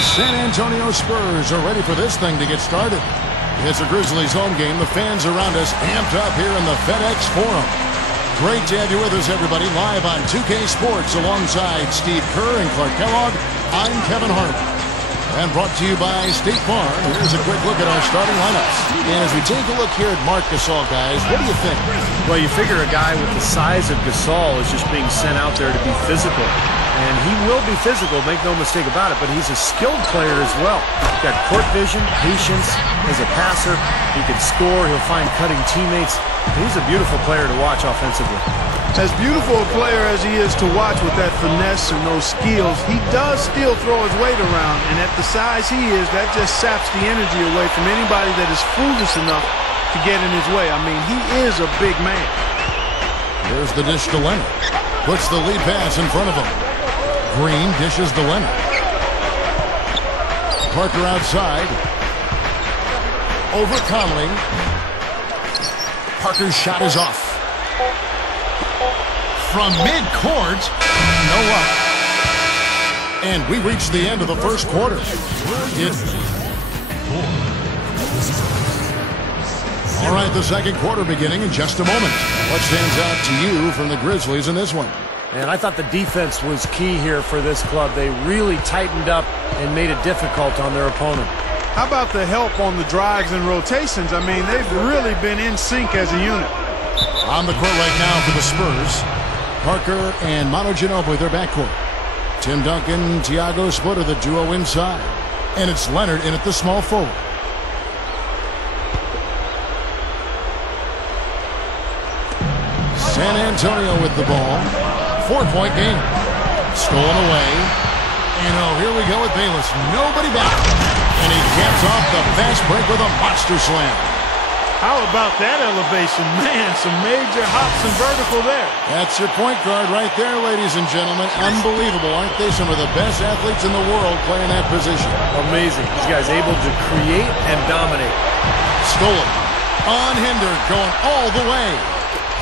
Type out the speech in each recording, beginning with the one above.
The San Antonio Spurs are ready for this thing to get started. It's a Grizzlies home game. The fans around us amped up here in the FedEx Forum. Great to have you with us, everybody, live on 2K Sports alongside Steve Kerr and Clark Kellogg. I'm Kevin Harlan. And brought to you by State Farm. Here's a quick look at our starting lineups. And as we take a look here at Marc Gasol, guys, what do you think? Well, you figure a guy with the size of Gasol is just being sent out there to be physical. And he will be physical, make no mistake about it, but he's a skilled player as well. He's got court vision, patience, as a passer. He can score, he'll find cutting teammates. He's a beautiful player to watch offensively. As beautiful a player as he is to watch with that finesse and those skills, he does still throw his weight around. And at the size he is, that just saps the energy away from anybody that is foolish enough to get in his way. I mean, he is a big man. Here's the dish to Leonard. Puts the lead pass in front of him. Green dishes to Leonard. Parker outside. Over Conley. Parker's shot is off. From midcourt, no luck. And we reach the end of the first quarter. All right, the second quarter beginning in just a moment. What stands out to you from the Grizzlies in this one? And I thought the defense was key here for this club. They really tightened up and made it difficult on their opponent. How about the help on the drives and rotations? I mean, they've really been in sync as a unit. On the court right now for the Spurs, Parker and Manu Ginobili, their backcourt. Tim Duncan, Thiago Split are the duo inside. And it's Leonard in at the small forward. San Antonio with the ball. 4-point game. Stolen away. And oh, here we go with Bayless. Nobody back. And he caps off the fast break with a monster slam. How about that elevation? Man, some major hops and vertical there. That's your point guard right there, ladies and gentlemen. Unbelievable, aren't they? Some of the best athletes in the world playing that position. Amazing. This guy's able to create and dominate. Stolen. Unhindered, going all the way.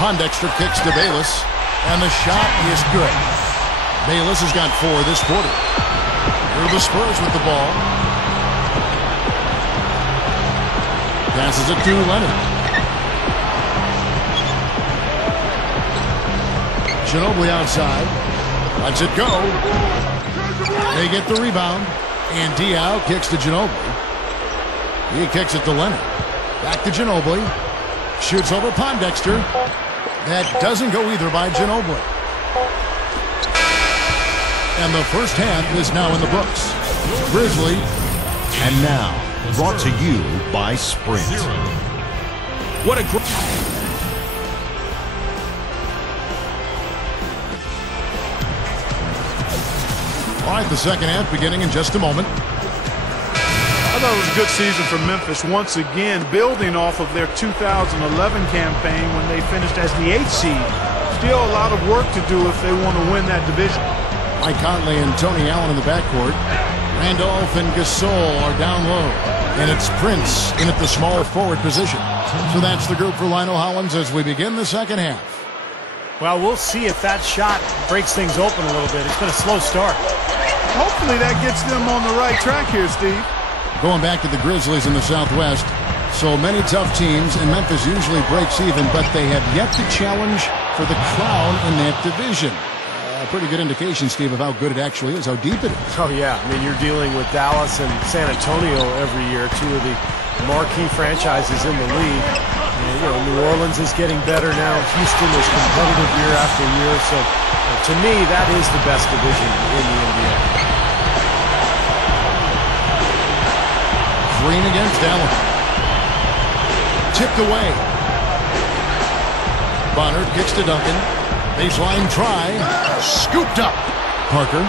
Pondexter kicks to Bayless, and the shot is good. Bayless has got 4 this quarter. Here are the Spurs with the ball. Passes it to Leonard. Ginobili outside. Lets it go. They get the rebound. And Diaw kicks to Ginobili. He kicks it to Leonard. Back to Ginobili. Shoots over Pondexter. That doesn't go either by Ginobili. And the first half is now in the books. Grizzly. And now, brought to you by Sprint. What a great... All right, the second half beginning in just a moment. I thought it was a good season for Memphis, once again building off of their 2011 campaign when they finished as the 8th seed. Still a lot of work to do if they want to win that division. Mike Conley and Tony Allen in the backcourt. Randolph and Gasol are down low. And it's Prince in at the small forward position. So that's the group for Lionel Hollins as we begin the second half. Well, we'll see if that shot breaks things open a little bit. It's been a slow start. Hopefully that gets them on the right track here, Steve. Going back to the Grizzlies in the Southwest, so many tough teams, and Memphis usually breaks even, but they have yet to challenge for the crown in that division. A pretty good indication, Steve, of how good it actually is, how deep it is. Oh, yeah. I mean, you're dealing with Dallas and San Antonio every year, 2 of the marquee franchises in the league. And, you know, New Orleans is getting better now. Houston is competitive year after year. So, to me, that is the best division in the NBA. Green against Allen. Tipped away. Bonner kicks to Duncan. Baseline try. Scooped up. Parker.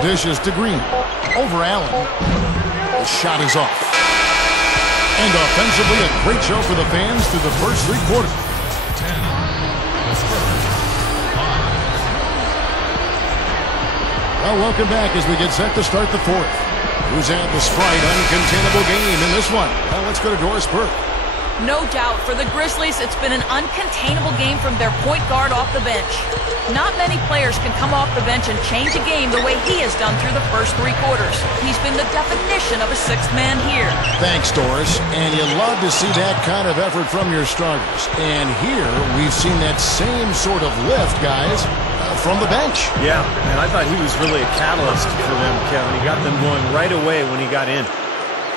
Dishes to Green. Over Allen. The shot is off. And offensively, a great show for the fans through the first 3 quarters. Well, welcome back as we get set to start the 4th. Who's had the Sprite uncontainable game in this one? Well, let's go to Doris Burke. No doubt, for the Grizzlies, it's been an uncontainable game from their point guard off the bench. Not many players can come off the bench and change a game the way he has done through the first 3 quarters. He's been the definition of a 6th man here. Thanks, Doris. And you love to see that kind of effort from your starters. And here, we've seen that same sort of lift, guys, from the bench. Yeah, and I thought he was really a catalyst for them, Kevin. He got them going right away when he got in.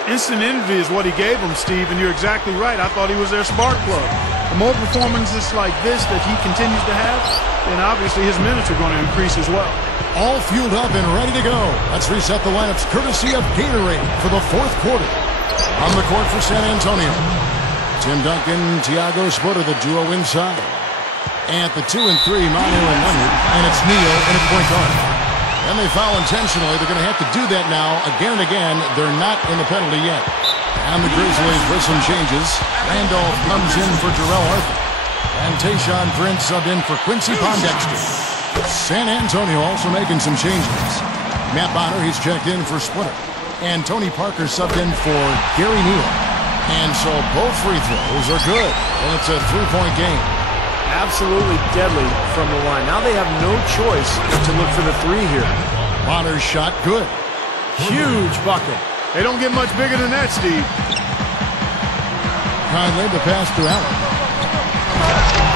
Instant energy is what he gave them, Steve, and you're exactly right. I thought he was their spark plug. The more performances like this that he continues to have, then obviously his minutes are going to increase as well. All fueled up and ready to go. Let's reset the lineups courtesy of Gatorade for the 4th quarter. On the court for San Antonio, Tim Duncan, Thiago Sputter, the duo inside. At the 2 and 3, Manu and Leonard, and it's Neal in at point guard. And they foul intentionally. They're going to have to do that now again and again. They're not in the penalty yet. And the Grizzlies with some changes. Randolph comes in for Jarrell Arthur. And Tayshaun Prince subbed in for Quincy Pondexter. San Antonio also making some changes. Matt Bonner, he's checked in for Splitter. And Tony Parker subbed in for Gary Neal. And so both free throws are good. And it's a 3-point game. Absolutely deadly from the line. Now they have no choice to look for the 3 here. Bonner's shot good. Huge bucket. They don't get much bigger than that, Steve. Conley, the pass to Allen.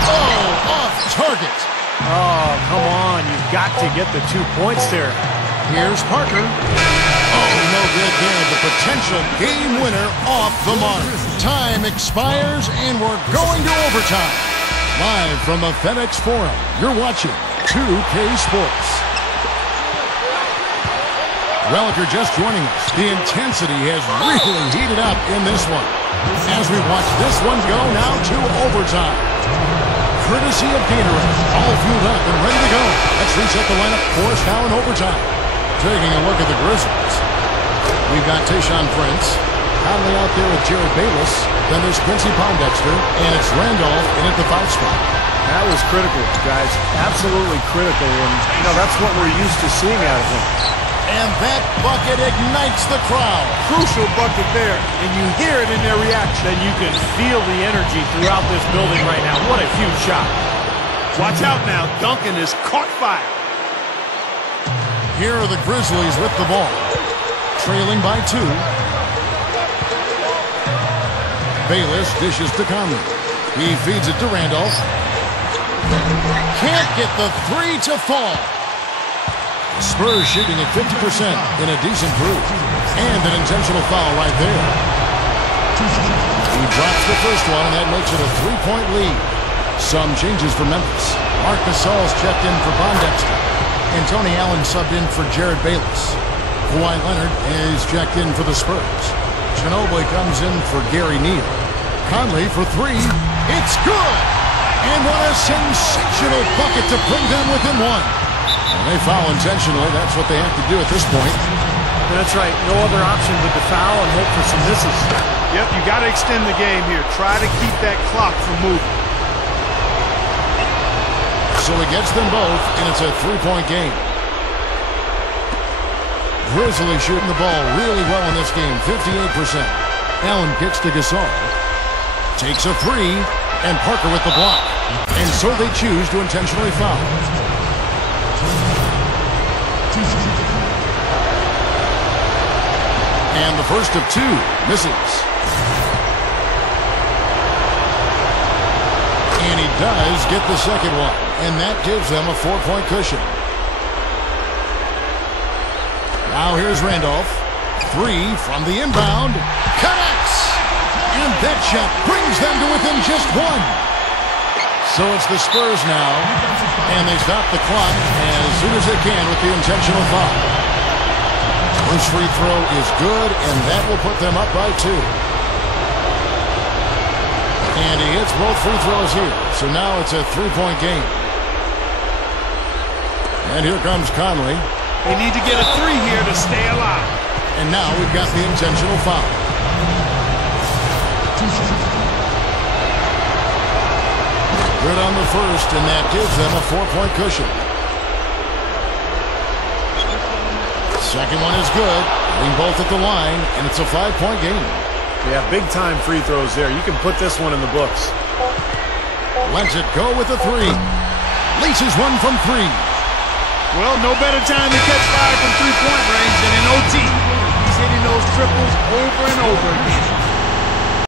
Oh, off target. Oh, come on. You've got to get the 2 points there. Here's Parker. Oh, no good there. The potential game winner off the mark. Time expires, and we're going to overtime. Live from the FedEx Forum, you're watching 2K Sports. Well, if you're just joining us, the intensity has really heated up in this one. As we watch this one go now to overtime. Courtesy of Gatorade, all fueled up and ready to go. Let's reset the lineup for us now in overtime. Taking a look at the Grizzlies. We've got Tayshaun Prince. Conley out there with Jared Bayless. Then there's Quincy Pondexter, and it's Randolph in at the 5 spot. That was critical, guys. Absolutely critical, and that's what we're used to seeing out of him. And that bucket ignites the crowd. Crucial bucket there, and you hear it in their reaction. And you can feel the energy throughout this building right now. What a huge shot. Watch out now. Duncan has caught fire. Here are the Grizzlies with the ball. Trailing by 2. Bayless dishes to Conley. He feeds it to Randolph. Can't get the 3 to fall. Spurs shooting at 50% in a decent proof. And an intentional foul right there. He drops the first one, and that makes it a 3-point lead. Some changes for Memphis. Marc Gasol's checked in for Pondexter. And Tony Allen subbed in for Jared Bayless. Kawhi Leonard is checked in for the Spurs. Ginobili comes in for Gary Neal. Conley for 3. It's good! And what a sensational bucket to bring them within 1. And they foul intentionally. That's what they have to do at this point. That's right. No other option but to foul and hope for some misses. Yep, you got to extend the game here. Try to keep that clock from moving. So he gets them both, and it's a 3-point game. Grizzlies shooting the ball really well in this game, 58%. Allen kicks to Gasol. Takes a 3, and Parker with the block. And so they choose to intentionally foul. And the first of 2 misses. And he does get the second one, and that gives them a 4-point cushion. Now here's Randolph. 3 from the inbound. Connects! And that shot brings them to within just 1. So it's the Spurs now, and they stop the clock as soon as they can with the intentional foul. First free throw is good, and that will put them up by 2. And he hits both free throws here, so now it's a 3-point game. And here comes Conley. They need to get a 3 here to stay alive. And now we've got the intentional foul. Good on the first, and that gives them a 4-point cushion. Second one is good. Hitting both at the line, and it's a 5-point game. Yeah, big-time free throws there. You can put this one in the books. Lets it go with the three. Laces one from three. Well, no better time to catch fire from three-point range than in OT. He's hitting those triples over and over again.